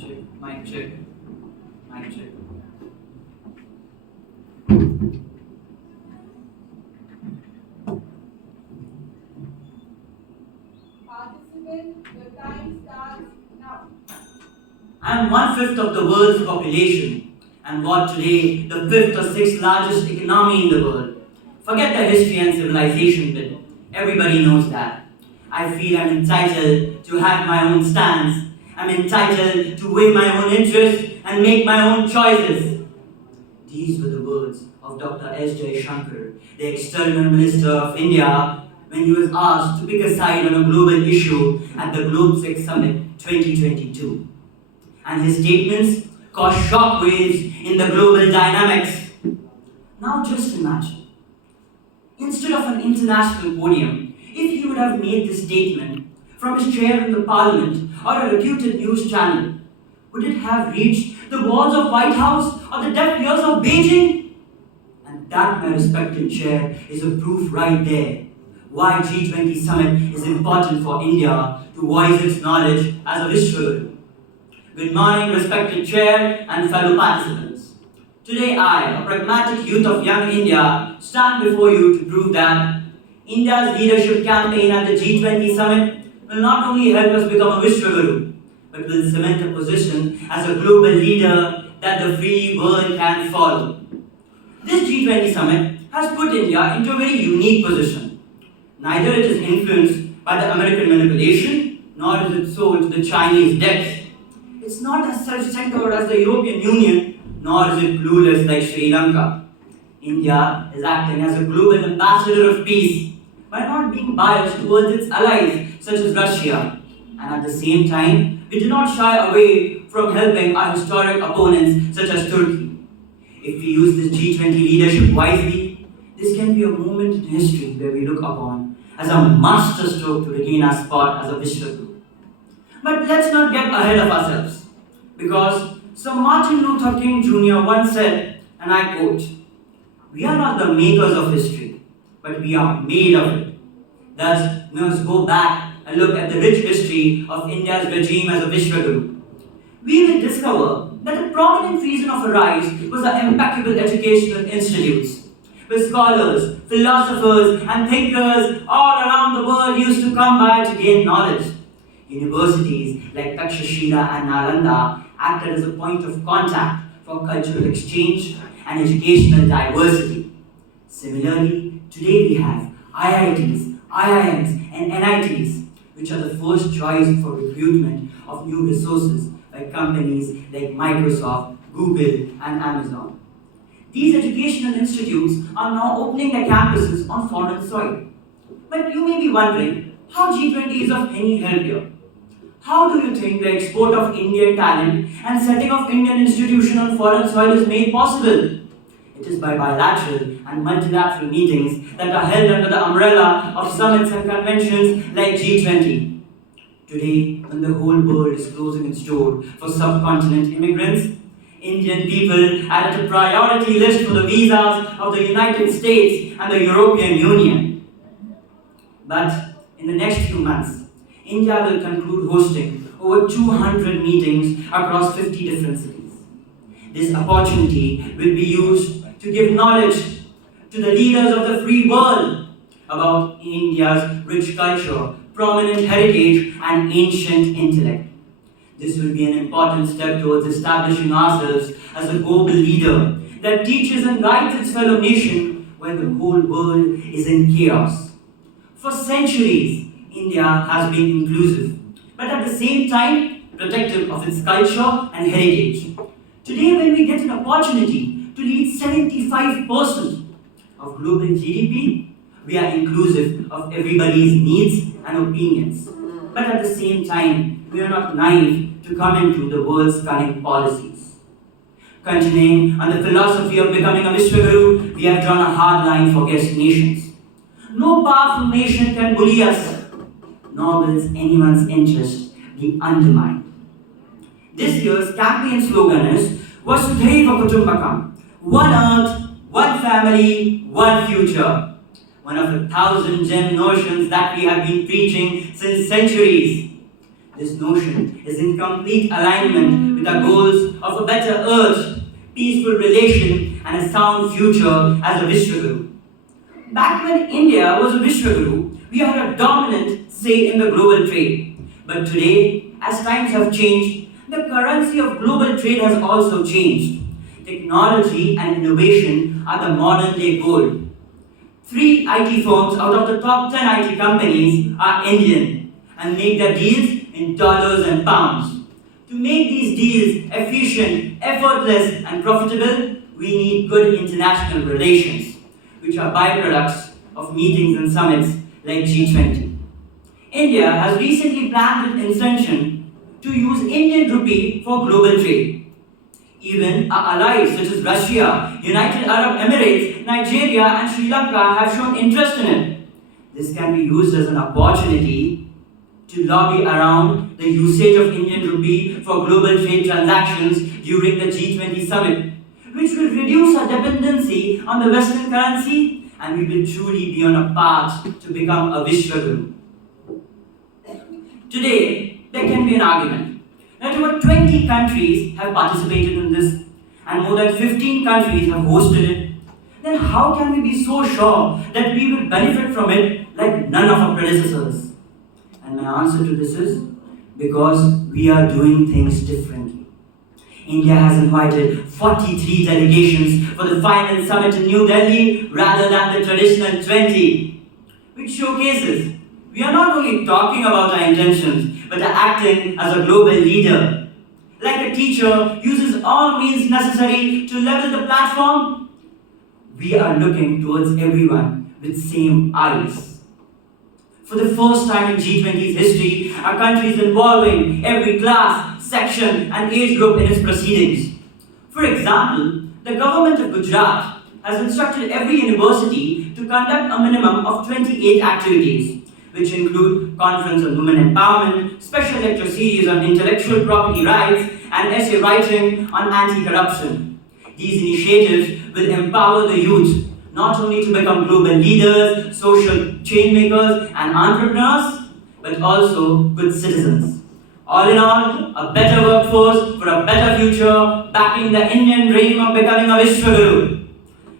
check, mic check, mic check. Participant, your time starts now. I am one-fifth of the world's population and what today the fifth or sixth largest economy in the world. Forget the history and civilization bit. Everybody knows that. I feel I'm entitled to have my own stance. I'm entitled to weigh my own interests and make my own choices. These were the words of Dr. S. Jaishankar, the External Minister of India, when he was asked to pick a side on a global issue at the GlobeSec Summit 2022. And his statements caused shockwaves in the global dynamics. Now just imagine, instead of an international podium, if he would have made this statement from his chair in the parliament or a reputed news channel, would it have reached the walls of White House or the deaf ears of Beijing? And that, my respected chair, is a proof right there why G20 summit is important for India to voice its knowledge as a Vishwaguru. Good morning, respected chair and fellow participants. Today I, a pragmatic youth of young India, stand before you to prove that India's leadership campaign at the G20 summit will not only help us become a Vishwaguru, but will cement a position as a global leader that the free world can follow. This G20 summit has put India into a very unique position. Neither it is influenced by the American manipulation, nor is it sold to the Chinese depths. It's not as self-centered as the European Union, nor is it clueless like Sri Lanka. India is acting as a global ambassador of peace by not being biased towards its allies such as Russia. And at the same time, we do not shy away from helping our historic opponents such as Turkey. If we use this G20 leadership wisely, this can be a moment in history where we look upon as a masterstroke to regain our spot as a Vishwaguru. But let's not get ahead of ourselves, because Sir Martin Luther King Jr. once said, and I quote, "We are not the makers of history, but we are made of it." Thus, we must go back and look at the rich history of India's regime as a Vishwaguru. We will discover that the prominent reason of her rise was the impeccable educational institutes, where scholars, philosophers, and thinkers all around the world used to come by to gain knowledge. Universities like Takshashila and Nalanda acted as a point of contact for cultural exchange and educational diversity. Similarly, today we have IITs, IIMs, and NITs, which are the first choice for recruitment of new resources by companies like Microsoft, Google, and Amazon. These educational institutes are now opening their campuses on foreign soil. But you may be wondering how G20 is of any help here. How do you think the export of Indian talent and setting of Indian institutions on foreign soil is made possible? It is by bilateral and multilateral meetings that are held under the umbrella of summits and conventions like G20. Today, when the whole world is closing its door for subcontinent immigrants, Indian people are at a priority list for the visas of the United States and the European Union. But in the next few months, India will conclude hosting over 200 meetings across 50 different cities. This opportunity will be used to give knowledge to the leaders of the free world about India's rich culture, prominent heritage, and ancient intellect. This will be an important step towards establishing ourselves as a global leader that teaches and guides its fellow nation when the whole world is in chaos. For centuries, India has been inclusive, but at the same time, protective of its culture and heritage. Today, when we get an opportunity to lead 75% of global GDP, we are inclusive of everybody's needs and opinions. But at the same time, we are not naive to come into the world's current policies. Continuing on the philosophy of becoming a Vishwaguru, we have drawn a hard line for guest nations. No powerful nation can bully us, nor will anyone's interest be undermined. This year's campaign slogan is Vasudhaiva Kutumbakam, one earth, one family, one future. One of 1,000 gem notions that we have been preaching since centuries. This notion is in complete alignment with our goals of a better earth, peaceful relation, and a sound future as a Vishwaguru. Back when India was a Vishwaguru, we had a dominant say in the global trade. But today, as times have changed, the currency of global trade has also changed. Technology and innovation are the modern day gold. 3 IT firms out of the top 10 IT companies are Indian and make their deals in dollars and pounds. To make these deals efficient, effortless, and profitable, we need good international relations, which are byproducts of meetings and summits like G20. India has recently planned its intention to use Indian rupee for global trade. Even our allies such as Russia, United Arab Emirates, Nigeria, and Sri Lanka have shown interest in it. This can be used as an opportunity to lobby around the usage of Indian rupee for global trade transactions during the G20 summit, which will reduce our dependency on the Western currency, and we will truly be on a path to become a Vishwaguru. Today, there can be an argument that over 20 countries have participated in this, and more than 15 countries have hosted it. Then how can we be so sure that we will benefit from it like none of our predecessors? And my answer to this is because we are doing things differently. India has invited 43 delegations for the final summit in New Delhi rather than the traditional 20, which showcases we are not only talking about our intentions but are acting as a global leader. Like a teacher uses all means necessary to level the platform, we are looking towards everyone with same eyes. For the first time in G20's history, our country is involving every class, section, and age group in its proceedings. For example, the government of Gujarat has instructed every university to conduct a minimum of 28 activities, which include Conference on Women Empowerment, special lecture series on intellectual property rights, and essay writing on anti-corruption. These initiatives will empower the youth not only to become global leaders, social change makers, and entrepreneurs, but also good citizens. All in all, a better workforce for a better future, backing the Indian dream of becoming a Vishwaguru.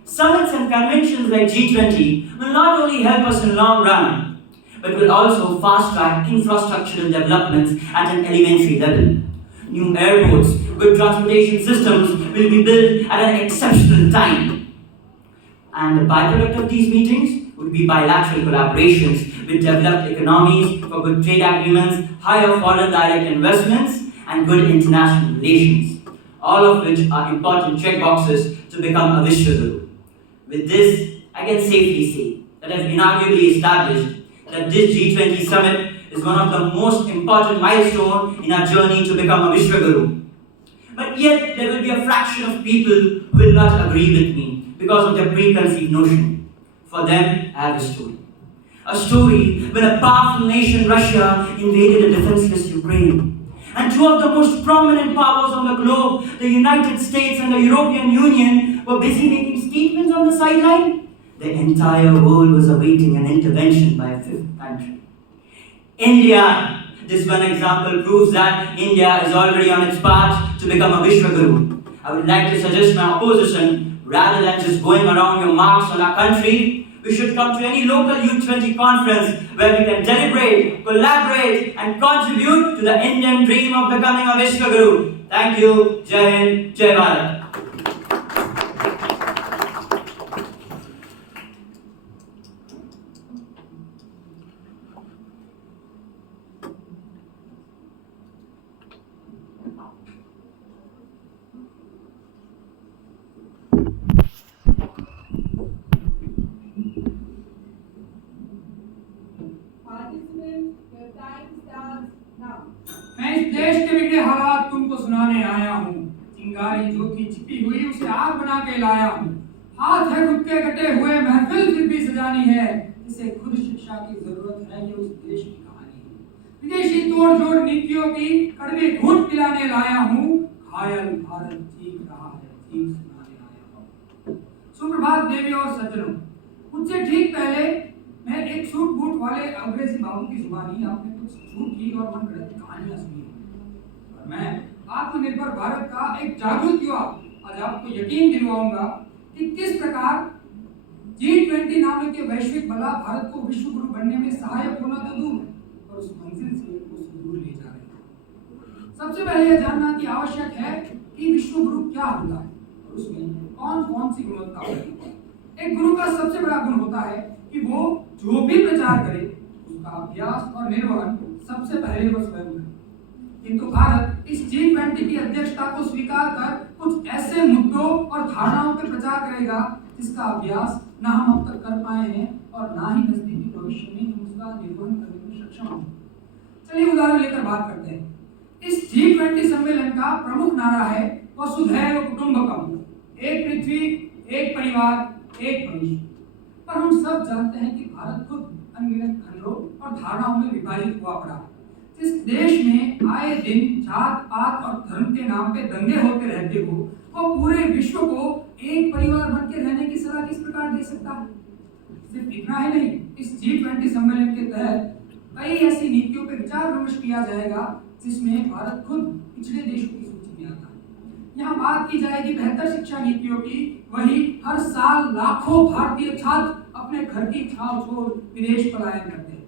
Summits and conventions like G20 will not only help us in long run, but will also fast-track infrastructural developments at an elementary level. New airports, good transportation systems will be built at an exceptional time. And the byproduct of these meetings would be bilateral collaborations with developed economies for good trade agreements, higher foreign direct investments, and good international relations, all of which are important checkboxes to become a Vishwaguru. With this, I can safely say that I've inarguably established that this G20 summit is one of the most important milestones in our journey to become a Vishwaguru. But yet, there will be a fraction of people who will not agree with me because of their preconceived notion. For them, I have a story. A story when a powerful nation, Russia, invaded a defenseless Ukraine. And two of the most prominent powers on the globe, the United States and the European Union, were busy making statements on the sideline. The entire world was awaiting an intervention by a fifth country. India. This one example proves that India is already on its path to become a Vishwaguru. I would like to suggest my opposition, rather than just going around your marks on our country, we should come to any local U20 conference where we can deliberate, collaborate, and contribute to the Indian dream of becoming a Vishwaguru. Thank you. Jai Hind, Jai Bharat. Participants, your time starts now. मैं इस देश के बिगड़े हालात तुमको सुनाने आया हूँ। चिंगारी जो थी छिपी हुई उसे आग बना के लाया हूँ। हाथ है खुद के कटे हुए, महफिल फिर भी सजानी है। इसे खुद शिक्षा की जरूरत है, ये उस देश की कहानी है। विदेशी तोड़-जोड़ नीतियों की कड़वी घूंट पिलाने लाया हूँ। घायल भारत चीख रहा है, चीख सुनाने आया हूँ। सुप्रभात देवी और सज्जनों, मुझसे ठीक पहले मैं एक सूट बूट वाले अंग्रेजी बाबू की जुबानी आपने कुछ कुछ झूठी और मनगढ़ंत कहानियां सुनी हैं। और मैं आत्मनिर्भर भारत का एक जागरूक युवा आज आपको यकीन दिलवाऊंगा कि किस प्रकार G20 नाम के वैश्विक बला भारत को विश्व गुरु बनने में सहायक होना तो दूर और उस मंजिल से उस दूर ले जा रहे हैं। सबसे पहले यह जानना कि आवश्यक है कि विश्व गुरु क्या होता है और उसमें कौन कौन सी गुणवत्ता होती है। एक गुरु का सबसे बड़ा गुण होता है कि वो जो भी प्रचार करे उसका अभ्यास और निर्वहन सबसे पहले वो स्वयं करे। किंतु भारत इस G20 की अध्यक्षता को स्वीकार कर कुछ ऐसे मुद्दों और धारणाओं पर प्रचार करेगा जिसका अभ्यास ना हम अब तक कर पाए हैं और ना ही नजदीकी भविष्य में हम उसका निर्वहन करने में सक्षम होंगे। चलिए उदाहरण लेकर बात करते हैं। इस G20 सम्मेलन का प्रमुख नारा है वसुधैव कुटुंबकम, एक पृथ्वी, एक परिवार, एक भविष्य। पर हम सब जानते हैं कि भारत खुद अनगिनत खंडों और धारणाओं में विभाजित हुआ पड़ा। जिस देश में आए दिन जात पात और धर्म के नाम पे दंगे होते रहते हो, वो पूरे विश्व को एक परिवार बन के रहने की सलाह किस प्रकार दे सकता है। सिर्फ इतना ही नहीं, इस G20 सम्मेलन के तहत कई ऐसी नीतियों पर विचार विमर्श किया जाएगा जिसमें भारत खुद पिछड़े देशों की सूची में आता है। यहाँ बात की जाएगी बेहतर शिक्षा नीतियों की, वही हर साल लाखों भारतीय छात्र अपने घर की छाव छोड़ विदेश पलायन करते हैं।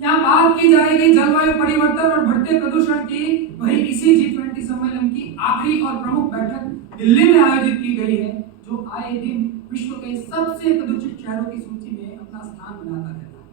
यहाँ बात की जाएगी जलवायु परिवर्तन और बढ़ते प्रदूषण की, वही इसी G20 सम्मेलन की आखिरी और प्रमुख बैठक दिल्ली में आयोजित की गई है, जो आए दिन विश्व के सबसे प्रदूषित शहरों की सूची में अपना स्थान बनाता रहता है।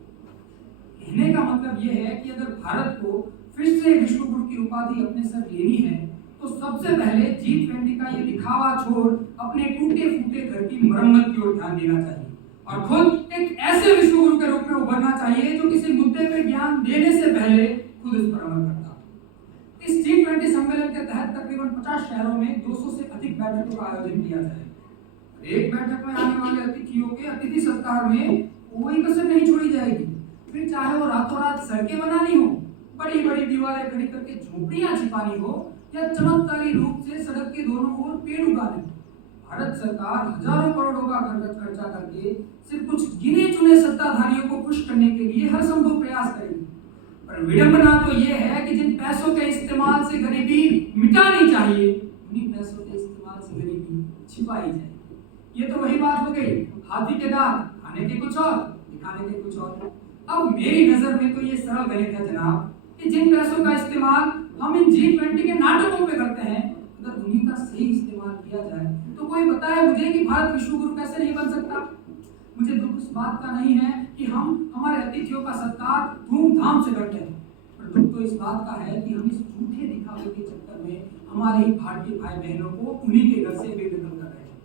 कहने का मतलब यह है कि अगर भारत को फिर से विश्व गुरु की उपाधि अपने सर लेनी है तो सबसे पहले G20 का ये दिखावा छोड़ अपने टूटे फूटे घर की मरम्मत की ओर ध्यान देना चाहिए और खुद एक ऐसे विश्व गुरु के रूप में उभरना चाहिए जो किसी मुद्दे पे ज्ञान देने से पहले खुद उस पर अमल करता है। इस G20 सम्मेलन के तहत तकरीबन 50 शहरों में 200 से अधिक बैठकों का आयोजन किया जाएगा। एक बैठक में आने वाले अतिथियों के अतिथि सत्कार में कोई कसर नहीं छोड़ी जाएगी। फिर चाहे वो रातों रात सड़कें बनानी हो, बड़ी बड़ी दीवारें खड़ी करके झोपड़ियां छिपानी हो या चमत्कारी रूप से सड़क के दोनों ओर पेड़ उगाने, भारत सरकार हजारों करोड़ों का खर्चा करके सिर्फ कुछ गिने चुने सत्ताधारियों को खुश करने के लिए हर संभव प्रयास करेगी। पर विडंबना तो ये है कि जिन पैसों के इस्तेमाल से गरीबी मिटानी चाहिए, उन्हीं पैसों के इस्तेमाल से गरीबी छिपाई जाए। ये तो वही बात हो गई, हाथी के दांत खाने के कुछ और दिखाने के कुछ और। अब मेरी नजर में तो ये सरल गणित है जनाब कि जिन पैसों का इस्तेमाल हम इन G20 के नाटकों पे करते हैं, अगर उन्हीं का सही इस्तेमाल किया जाए तो कोई बताए मुझे कि भारत विश्व गुरु कैसे नहीं बन सकता। मुझे दुख इस बात का नहीं है कि हम हमारे अतिथियों का सत्कार धूमधाम से करते हैं, पर दुख तो इस बात का है कि हम इस झूठे दिखावे के चक्कर में हमारे ही भारतीय भाई बहनों को उन्हीं के घर से बेदखल कर रहे हैं।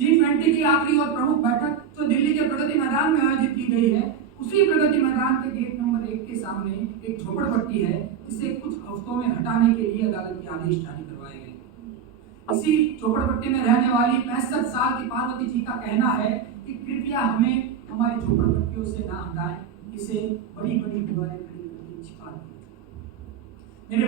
G20 की आखिरी और प्रमुख बैठक जो दिल्ली के प्रगति मैदान में आयोजित की गई है, उसी प्रगति मैदान के गेट नंबर 1 के सामने एक झोपड़पट्टी है जिसे कुछ हफ्तों में हटाने के लिए अदालत के आदेश जारी करवाए गए। इसी झोपड़पट्टी में रहने वाली 65 साल की पार्वती जी का कहना है कि कृपया हमें हमारी झोपड़पट्टियों से ना हटाएं, इसे बड़ी बड़ी दीवारें खड़ी करके छिपा दें। मेरे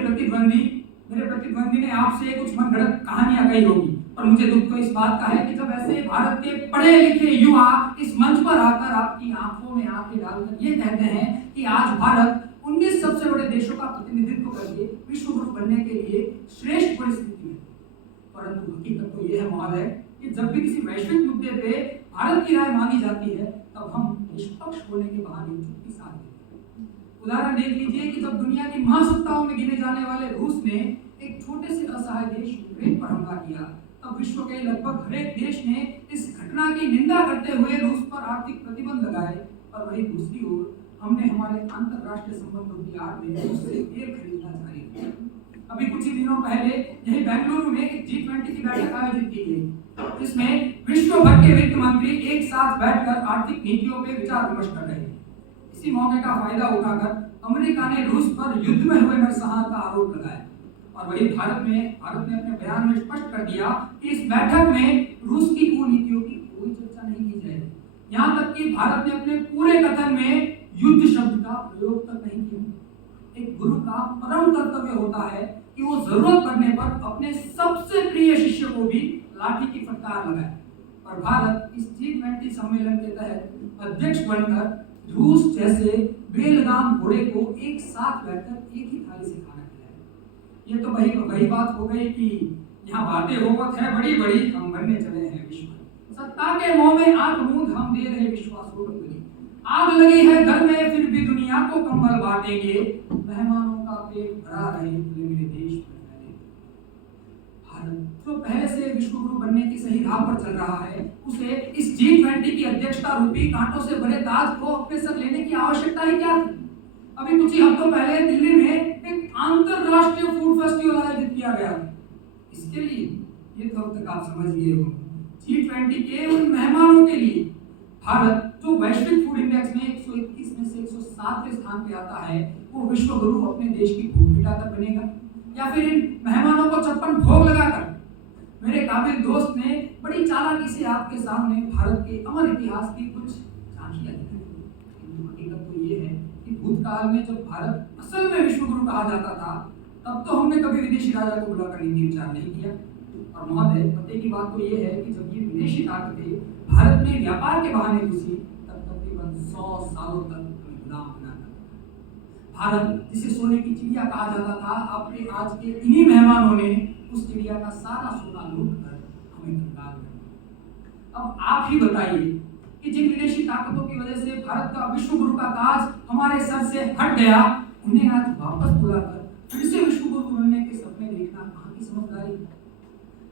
प्रतिद्वंदी ने आपसे कुछ मनगढ़ंत कहानियां कही होगी, पर मुझे दुख तो इस बात का है कि जब ऐसे भारत के पढ़े लिखे युवा इस मंच पर आकर आपकी आंखों में आंखें डालकर ये कहते हैं कि आज भारत 19 सबसे बड़े देशों का प्रतिनिधित्व करके विश्व गुरु बनने के लिए श्रेष्ठ परिस्थिति में, परंतु हकीकत तो यह है महोदय कि जब भी किसी वैश्विक मुद्दे पे भारत की राय मांगी जाती है तब हम निष्पक्ष होने के बहाने चुप्पी साध देते हैं। उदाहरण देख लीजिए कि जब दुनिया की महासत्ताओं में गिने जाने वाले रूस ने एक छोटे से असहाय देश यूक्रेन पर हमला किया, तब विश्व के लगभग हर एक देश ने इस घटना की निंदा करते हुए रूस पर आर्थिक प्रतिबंध लगाए, और वहीं दूसरी ओर हमने हमारे अंतरराष्ट्रीय संबंधों की आड़ में रूस से तेल खरीदना जारी रखा। अभी कुछ ही दिनों पहले यही बेंगलुरु में एक G20 की बैठक आयोजित की गई, जिसमें विश्व भर के वित्त मंत्री एक साथ बैठकर आर्थिक नीतियों पर विचार विमर्श कर रहे हैं। इसी मौके का फायदा उठाकर अमेरिका ने रूस पर युद्ध में हुए नरसंहार का आरोप लगाया, और वही भारत ने अपने बयान में स्पष्ट कर दिया कि इस बैठक में रूस की कूटनीतियों की कोई चर्चा नहीं की जाएगी। यहाँ तक कि भारत ने अपने पूरे कथन में युद्ध शब्द का प्रयोग तक नहीं किया। एक गुरु का परम कर्तव्य होता है कि वो जरूरत पड़ने पर अपने सबसे प्रिय शिष्य को भी लाठी की फटकार लगाए, और भारत इस G20 सम्मेलन के तहत अध्यक्ष बनकर रूस जैसे बेलगाम घोड़े को एक साथ बैठकर एक ही थाली से खाना खिलाया। ये तो वही बात हो गई कि यहाँ बातें होवत है बड़ी बड़ी, हम बनने चले हैं विश्व। सत्ता के मोह में आंख मूंद हम दे रहे विश्वास को डुबकी। आग लगी है घर में फिर भी दुनिया को कंबल बांटेंगे, मेहमानों का पेट भरा रहे खुले मेरे देश में फैले। भारत जो पहले से विश्व गुरु बनने की सही राह पर चल रहा है, उसे इस G20 की अध्यक्षता रूपी कांटों से भरे ताज को अपने सर लेने की आवश्यकता ही क्या थी? अभी कुछ ही हफ्तों पहले दिल्ली में एक अंतरराष्ट्रीय फूड फेस्टिवल आयोजित किया गया। इसके लिए ये तो अब तक आप समझ गए हो, G20 के उन मेहमानों के लिए भारत जो वैश्विक फूड इंडेक्स में 121 में से 107वें स्थान पे आता है, वो विश्व गुरु अपने देश की भूख मिटाकर बनेगा, या फिर इन मेहमानों को 56 भोग लगाकर? मेरे काबिल दोस्त ने बड़ी चालाकी से आपके सामने भारत के अमर इतिहास की कुछ झांकियां दिखाई। किंतु हकीकत तो ये है कि भूतकाल में जब भारत असल में विश्व गुरु कहा जाता था, तब तो हमने कभी विदेशी राजा को बुलाकर नीति विचार नहीं किया। और महोदय, पते की बात तो ये है कि जब ये विदेशी ताकतें भारत में व्यापार के बहाने घुसी, तब तकरीबन 100 सालों तक हमें गुलाम बना कर भारत जिसे सोने की चिड़िया कहा जाता था, आपके आज के इन्हीं मेहमानों ने उस चिड़िया का सारा सोना लूट कर हमें कंगाल कर दिया। अब आप ही बताइए कि जिन विदेशी ताकतों की वजह से भारत का विश्व गुरु का ताज हमारे सर से हट गया, उन्हें आज वापस बुलाकर फिर से विश्व गुरु बनने के सपने देखना कहाँ की समझदारी?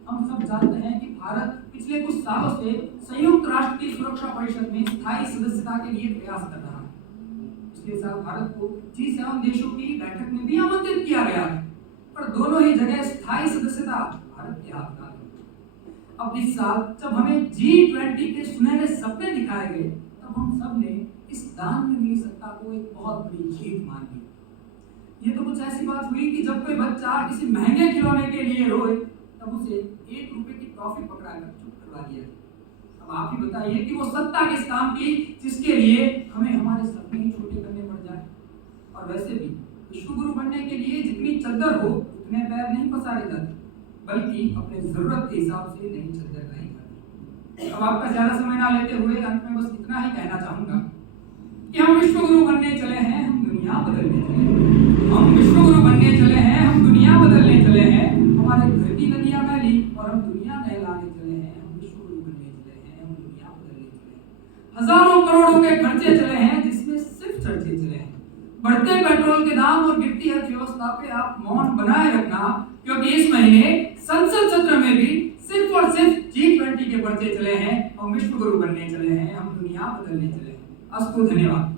हम सब जानते हैं कि भारत पिछले कुछ सालों से संयुक्त राष्ट्र की सुरक्षा परिषद में स्थायी सदस्यता के लिए प्रयास कर रहा है। पिछले साल भारत को G7 देशों की बैठक में भी आमंत्रित किया गया, पर दोनों ही जगह स्थायी सदस्यता भारत के हाथ में आ गई। अब इस साल जब हमें G20 के सुनहरे सपने दिखाए गए, तब हम सब ने इस दान में मिली सत्ता को एक बहुत बड़ी जीत मान ली। ये तो कुछ ऐसी बात हुई कि जब कोई बच्चा किसी महंगे खिलौने के लिए रोए, तब उसे 1 रुपए की टॉफी पकड़ाकर चुप करवा दिया। अब आप ही बताइए कि वो सत्ता किस काम की जिसके लिए हमें हमारे सपने ही छोटे करने पड़ जाए। और वैसे भी विश्व गुरु बनने के लिए जितनी चद्दर हो उतने पैर नहीं पसारे जाते, बल्कि अपने जरूरत के हिसाब से नई चद्दर नहीं करते। अब आपका ज्यादा समय ना लेते हुए अंत में बस इतना ही कहना चाहूंगा कि हम विश्व गुरु बनने चले हैं, हम दुनिया बदलने चले हैं। हम विश्व गुरु बनने चले हैं, हम दुनिया बदलने चले हैं। हमारे घर की नदियां मैली और हम दुनिया नहलाने चले हैं। हम विश्व गुरु बनने चले हैं, हम दुनिया बदलने चले हैं। हजारों करोड़ों के खर्चे चले हैं, जिसमें सिर्फ चर्चे चले हैं। बढ़ते पेट्रोल के दाम और गिरती अर्थव्यवस्था पे आप मौन बनाए रखना, क्योंकि इस महीने संसद सत्र में भी सिर्फ और सिर्फ G20 के पर्चे चले हैं। हम विश्व गुरु बनने चले हैं, हम दुनिया बदलने चले हैं। अस्तु, धन्यवाद।